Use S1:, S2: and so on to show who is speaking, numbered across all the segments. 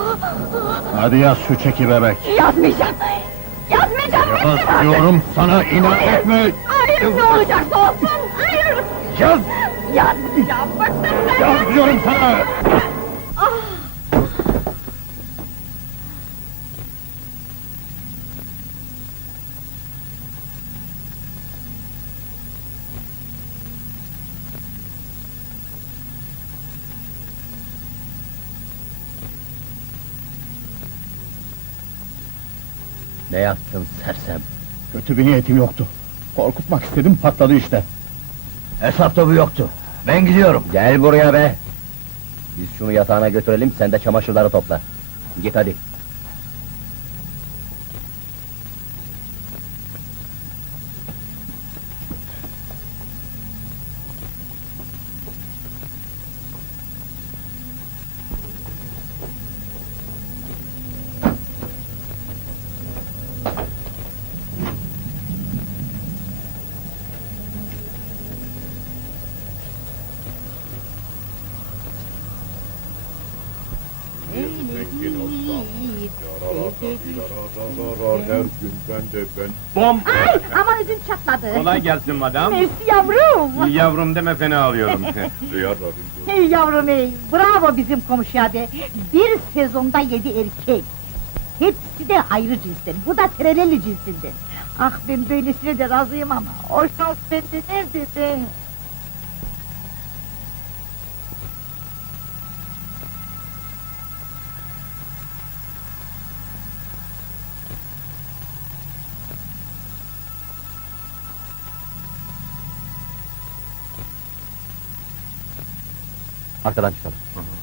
S1: Hadi yaz şu çeki bebek!
S2: Yazmayacağım! Yazmayacağım!
S1: Yaz diyorum sana, inat etme!
S2: Hayır, ne olacaksa olsun! Hayır!
S1: Yaz!
S2: Yazmayacağım, bıktım ben!
S1: Yaz diyorum sana!
S3: Ne yaptın sersem?
S1: Kötü bir niyetim yoktu. Korkutmak istedim, patladı işte.
S3: Hesapta bu yoktu. Ben gidiyorum. Gel buraya be! Biz şunu yatağına götürelim, sen de çamaşırları topla. Git hadi.
S4: Her gün ben.
S5: Bom!
S2: Ay, aman ödüm çatladı!
S5: Kolay gelsin madam.
S2: Mersi yavrum!
S5: Yavrum deme fena alıyorum.
S2: Hey yavrum hey! Bravo bizim komşuya de! Bir sezonda 7 erkek! Hepsi de ayrı cinsten, bu da tereleli cinsinden! Ah, ben böylesine de razıyım ama, o şans bende nerede be?
S3: Arkadan çıkalım.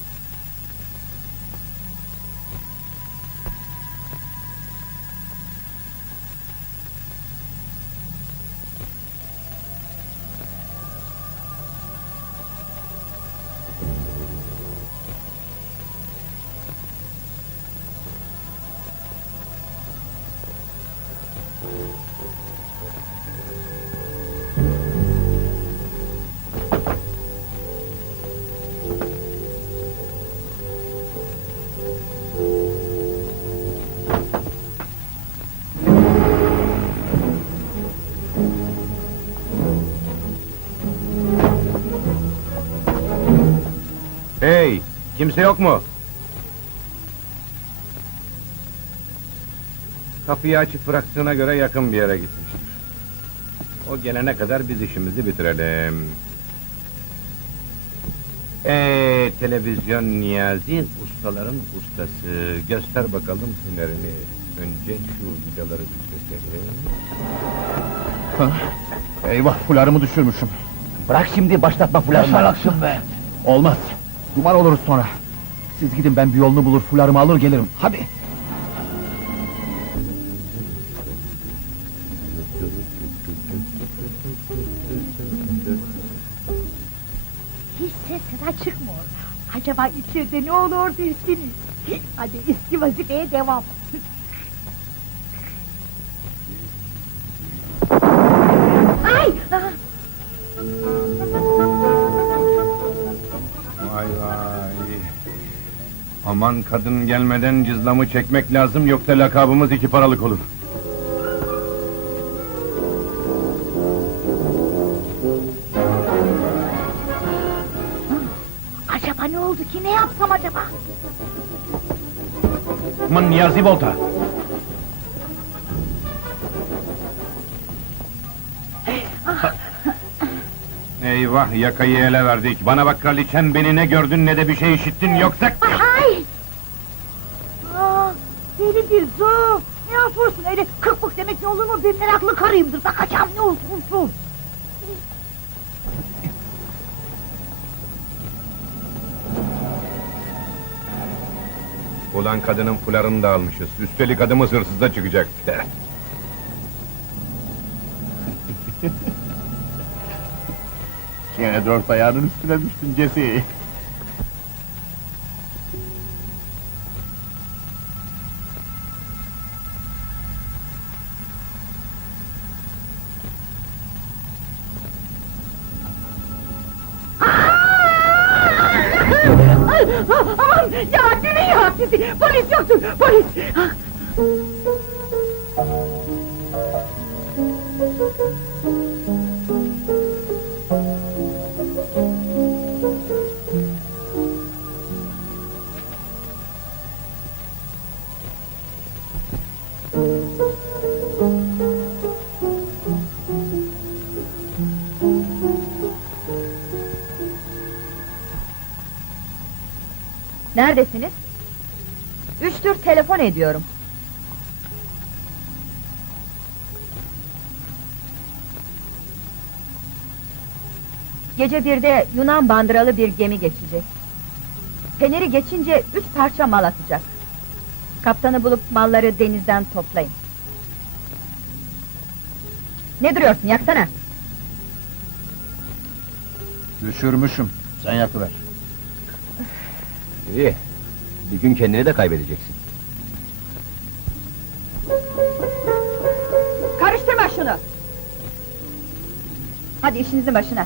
S5: Hey! Kimse yok mu? Kapıyı açık bıraktığına göre yakın bir yere gitmiştir. O gelene kadar biz işimizi bitirelim. Televizyon Niyazi, ustaların ustası. Göster bakalım hünerini. Önce şu vidaları bir çekelim.
S1: Eyvah, fularımı düşürmüşüm.
S3: Bırak şimdi, başlatma fularını!
S1: Salaksın be! Olmaz, duman oluruz sonra. Siz gidin, ben bir yolunu bulur, fularımı alır gelirim, hadi!
S2: Hiç ses seda çıkmıyor! Acaba içeride ne olur dersiniz? Hadi eski vazifeye devam! Ay! Ah!
S5: Vay vay! Aman kadın gelmeden cızlamı çekmek lazım, yoksa lakabımız 2 paralık olur.
S2: Acaba ne oldu ki, ne yapsam acaba?
S5: Aman Niyazi Volta! Eyvah, yakayı ele verdik. Bana bak kraliçem, beni ne gördün ne de bir şey işittin, yoksa...
S2: Ay! Aa, delidir dur! Ne yapıyorsun öyle kırk demek ne olur mu? Ben meraklı karıyımdır, bakacağım ne olsun!
S5: Ulan kadının fularını da almışız. Üstelik adımız hırsızda çıkacak.
S1: Yine 4 ayağının üstüne düştün Cesi!
S2: Aman! Ya, dilin ya! sizi! Polis yoktur, polis! Ah!
S6: Neredesiniz? 3'tür telefon ediyorum. Gece 1'de Yunan bandıralı bir gemi geçecek. Feneri geçince 3 parça mal atacak. Kaptanı bulup malları denizden toplayın. Ne duruyorsun, yaksana!
S1: Düşürmüşüm. Sen yakıver.
S3: İyi. Bir gün kendini de kaybedeceksin.
S6: Karıştırma şunu! Hadi işinizin başına!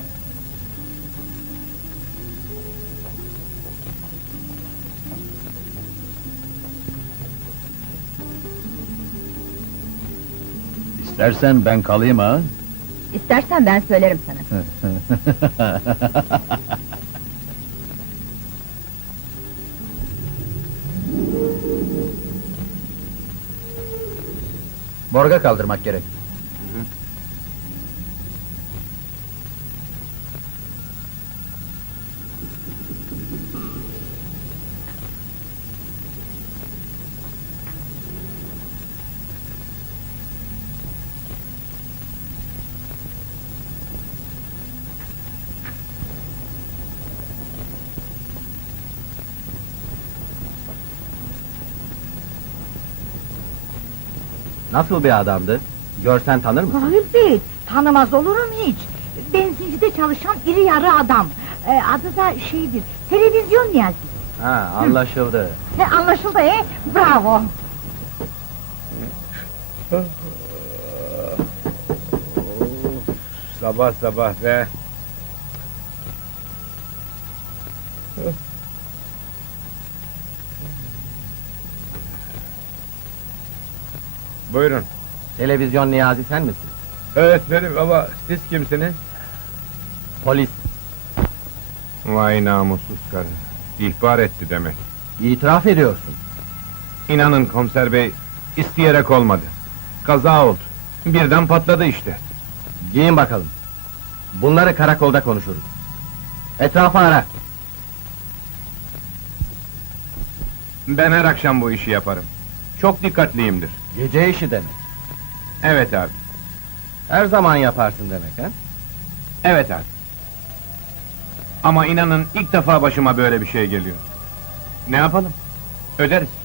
S1: İstersen ben kalayım ha.
S6: İstersen ben söylerim sana.
S1: Morga kaldırmak gerek.
S3: Nasıl bir adamdı? Görsen tanır mısın?
S2: Hayır, tanımaz olurum hiç! Benzincide çalışan iri yarı adam! Adı da şeydir, televizyon Niyazi!
S3: Ha, anlaşıldı.
S2: Anlaşıldı, bravo!
S5: Sabah sabah be! Buyurun.
S3: Televizyon Niyazi sen misin?
S5: Evet benim ama siz kimsiniz?
S3: Polis.
S5: Vay namussuz karı. İhbar etti demek.
S3: İtiraf ediyorsun.
S5: İnanın komiser bey, isteyerek olmadı. Kaza oldu. Birden patladı işte.
S3: Giyin bakalım. Bunları karakolda konuşuruz. Etrafı ara.
S5: Ben her akşam bu işi yaparım. Çok dikkatliyimdir.
S3: Gece işi demek.
S5: Evet abi.
S3: Her zaman yaparsın demek ha?
S5: Evet abi. Ama inanın ilk defa başıma böyle bir şey geliyor. Ne yapalım? Öderiz.